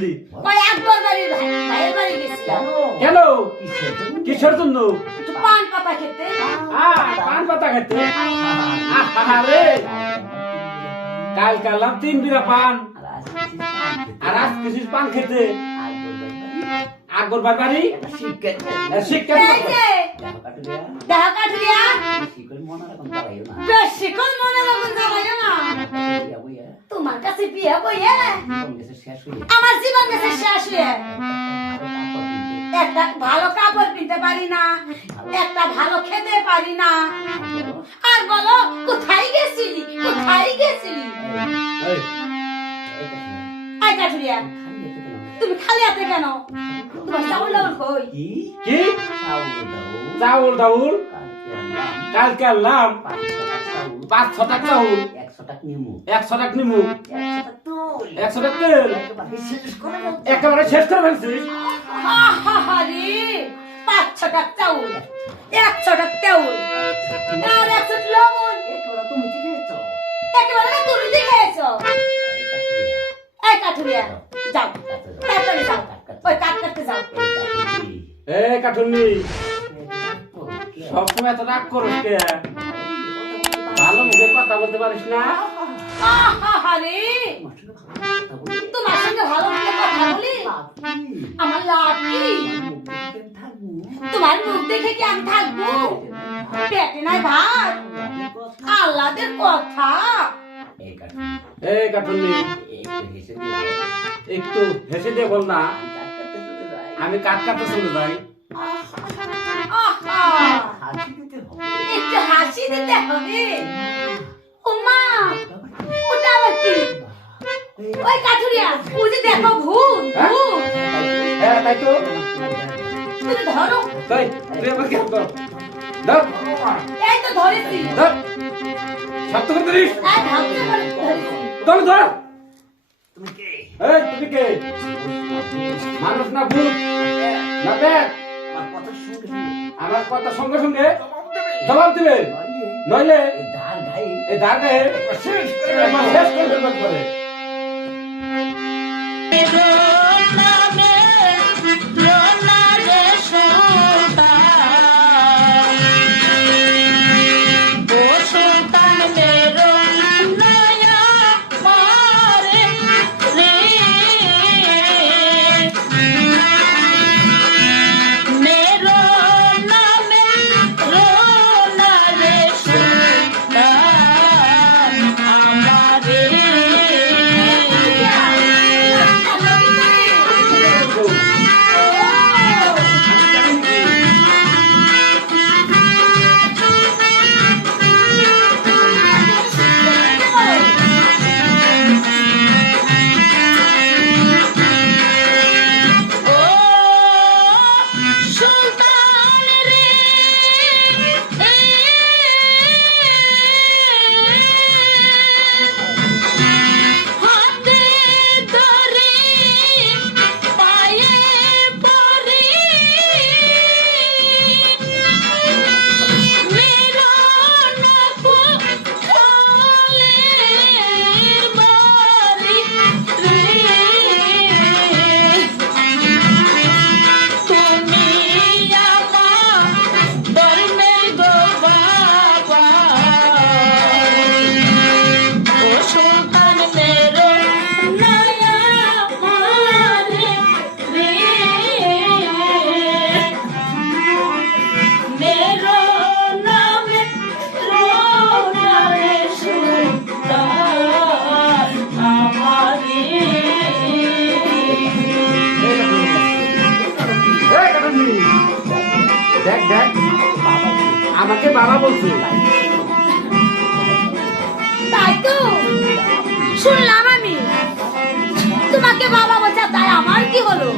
গেছিলি? ওই আকবর বাড়ির ভাই- ভাইয়ের বাড়ি গেছিলাম। কেন? কিসের জন্য? পান পাতা খেতে। পান পাতা খেতে? আরে কাল কালাম তিন বিরা পান। আর আজ কিছু পান খেতে? আগর বাড়ি? শিক্ষা যে দেখা কাটলিয়া বেশি কোন মনে রাখুন জ্বালাইও না। তোমার কাছে বিয়ে বইয়ে আমার জীবন গেছে শেষ হয়ে একটা ভালো কাপড় কিনতে। পারি না। একটা ভালো খেতে পারি না। আর বলো কোথায় গেছিলি কোথায় গেছিলি আই কাঠুরিয়া তুমি খালি হাতে কেন? তোমার চাউল ডাউল কই? কি? চাউল ডাউল কালকে আনলাম। পাঁচ ছ টাকা চাউল। একশো টাকা নিমু। একশো টাকা তেল। একেবারে শেষ করে ফেলছিস আহাহারে পাঁচ ছ টাকা চাউল। একশো টাকা চাউল। আর একশো লবণ। একেবারে না তুমি দেখেছ এই কাঠুরিয়া যাও। তাড়াতাড়ি যাও। ওই কাট কাটতে যাও। সবসময় এত রাগ করস কে? ভালো মুখে কথা বলতে পারিস না? তোমার সঙ্গে ভালো মতো কথা বলি? আমার লাভ তোমার মুখ দেখে কি আমি থাকব? পেটে নাই ভাত? আল্লাদের কথা? একটু হেসে দিয়ে বল না। আমি কাট কাটতে চলে যাই। আহা। হাসি দিতে হবে ওমা ওটা আবার কি ওই কাঠুরিয়া যে দেখো ভূত ভূত হ্যাঁ তাই তো তুমি ধরো তাই তুই আমার কেন কর ধর এই তো ধরেছি ধর শক্ত করে ধরিস এই ভাবতে পারে ধরেছি ধর ধর এই তুমি কে? মানুষ না ভূত না পেট আমার কথা সঙ্গে সঙ্গে জবাব দিবে। নইলে এই দার গায়ে শেষ করে পরে বাবা বলছে। তাই তো? শুনলাম আমি। তোমাকে বাবা বলছে তাই আমার কি হলো?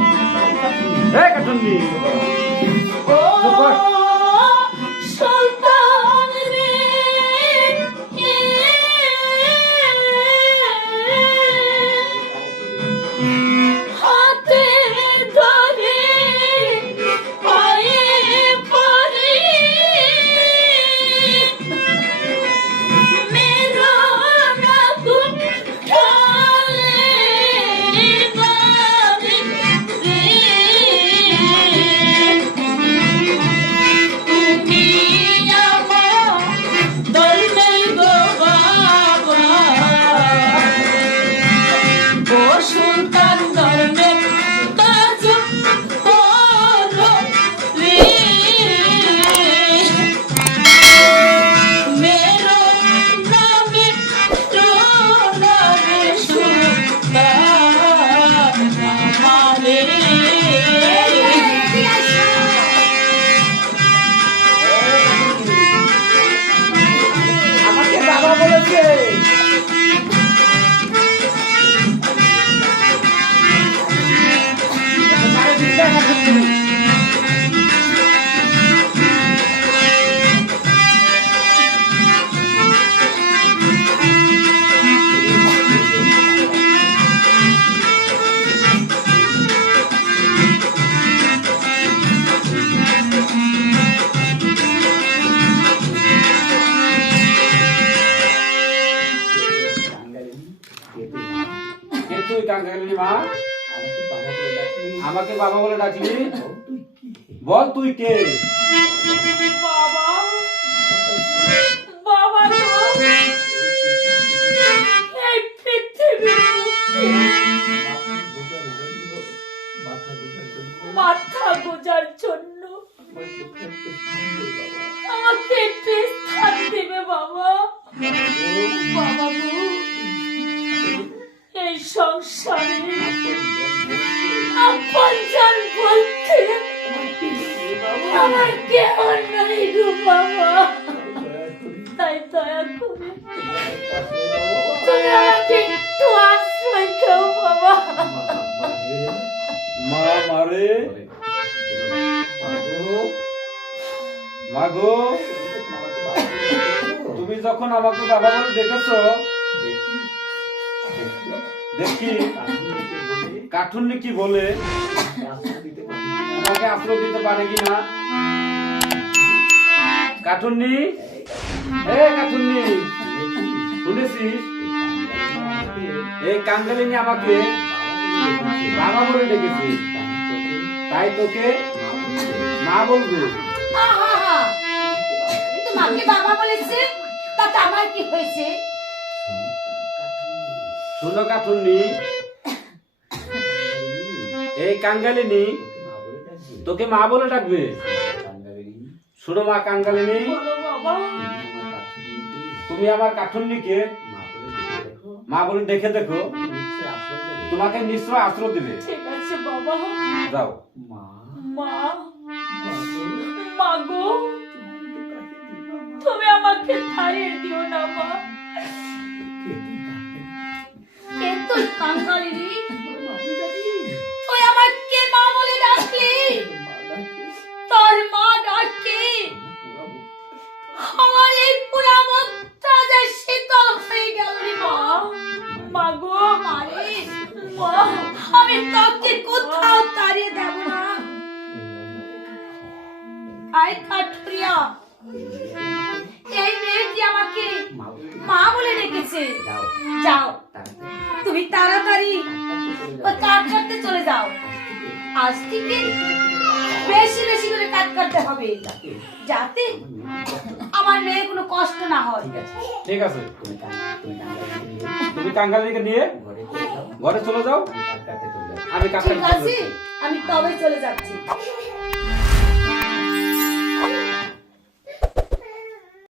কাঙ্গালিনী মা? আমাকে বাবা বলে তুই কি? বল তুই কে? বাবা। বাবা বাবা তাই দয়া করে। আমাকে একটু আশ্রয় দাও বাবা মা মারে মাগো? তুমি যখন আমাকে বাবা বলে ডেকেছো দেখি। কাঠুন্নি কি বলে? আমাকে আশ্রয় দিতে পারে কি না কাঠুন্নি এ কাঠুন্নি শুনেছিস? এই কাঙ্গালিনী আমাকে বাবা বলে ডেকেছে তাই তোকে মা বলবে। তোমাকে বাবা বলেছে তাতে আমার কি হয়েছে? শোনো কাঠুন্নি এই কাঙ্গালিনী তোকে মা বলে ডাকবে। শোনো মা কাঙ্গালিনী তুমি আমার কাঠুন্নিকে মা বলে দেখে দেখো। তোমাকে নিশ্চয় আশ্রয় দিবে। ঠিক আছে বাবা। যাও। মা। মা। গো। তুমি আমাকে ছাড়িয়ে দিও না মা। কে কাঙ্গালিনী আয় কাঠুরিয়া এই মেয়েটি আমাকে মা বলে ডেকেছে যাও। তুমি তাড়াতাড়ি ওই কাজ করতে চলে যাও। আজ থেকে বেশি বেশি করে কাজ করতে হবে। যাতে আমার মেয়ে কোনো কষ্ট না হয়। ঠিক আছে। তুমি কাঙ্গালিনীকে নিয়ে ঘরে চলে যাও। আমি ঠিক আছে আমি তবে চলে যাচ্ছি।